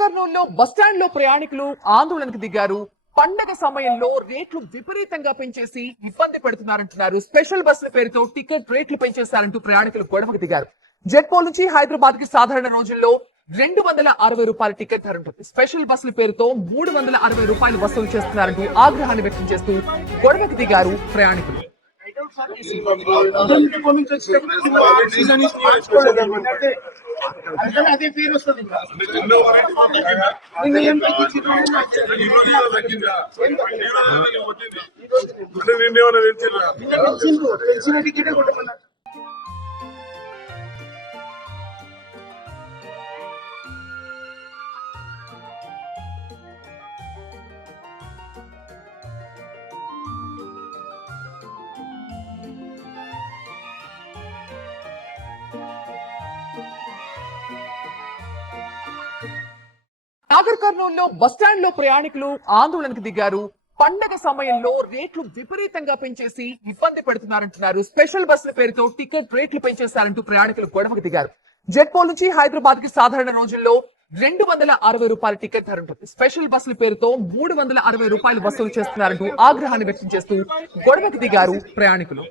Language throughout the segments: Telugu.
కర్నూలులో బస్టాండ్ లో ప్రయాణికులు ఆందోళనకు దిగారు. పండగ సమయంలో రేట్లు విపరీతంగా పెంచేసి ఇబ్బంది పెడుతున్నారంటున్నారు. స్పెషల్ బస్సుల పేరుతో టికెట్ రేట్లు పెంచేశారంటూ ప్రయాణికులు గొడవకు దిగారు. జెట్పో నుంచి హైదరాబాద్ కి సాధారణ రోజుల్లో 260 రూపాయల టికెట్ ధర ఉంటుంది. స్పెషల్ బస్సుల పేరుతో 360 రూపాయలు వసూలు చేస్తున్నారంటూ ఆగ్రహాన్ని వ్యక్తం చేస్తూ గొడవకు దిగారు ప్రయాణికులు. అదే పేరు వస్తుంది. తెలిసిన టికెటే కొట్టమన్నారు. నాగర్ కర్నూలులో బస్టాండ్ లో ప్రయాణికులు ఆందోళనకు దిగారు. పండగ సమయంలో రేట్లు విపరీతంగా పెంచేసి ఇబ్బంది పెడుతున్నారంటున్నారు. స్పెషల్ బస్సుల పేరుతో టికెట్ రేట్లు పెంచేశారంటూ ప్రయాణికులు గొడవకు దిగారు. జెట్పో నుంచి హైదరాబాద్ కి సాధారణ రోజుల్లో 260 రూపాయల టికెట్ ధర ఉంటుంది. స్పెషల్ బస్సుల పేరుతో 360 రూపాయలు వసూలు చేస్తున్నారంటూ ఆగ్రహాన్ని వ్యక్తం చేస్తూ గొడవకు దిగారు ప్రయాణికులు.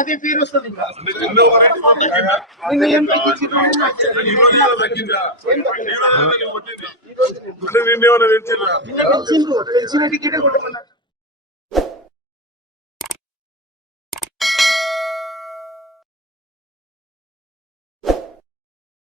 అదే పేరు వస్తుంది. తెలిసిన టికెటే కొట్టమన్నారు.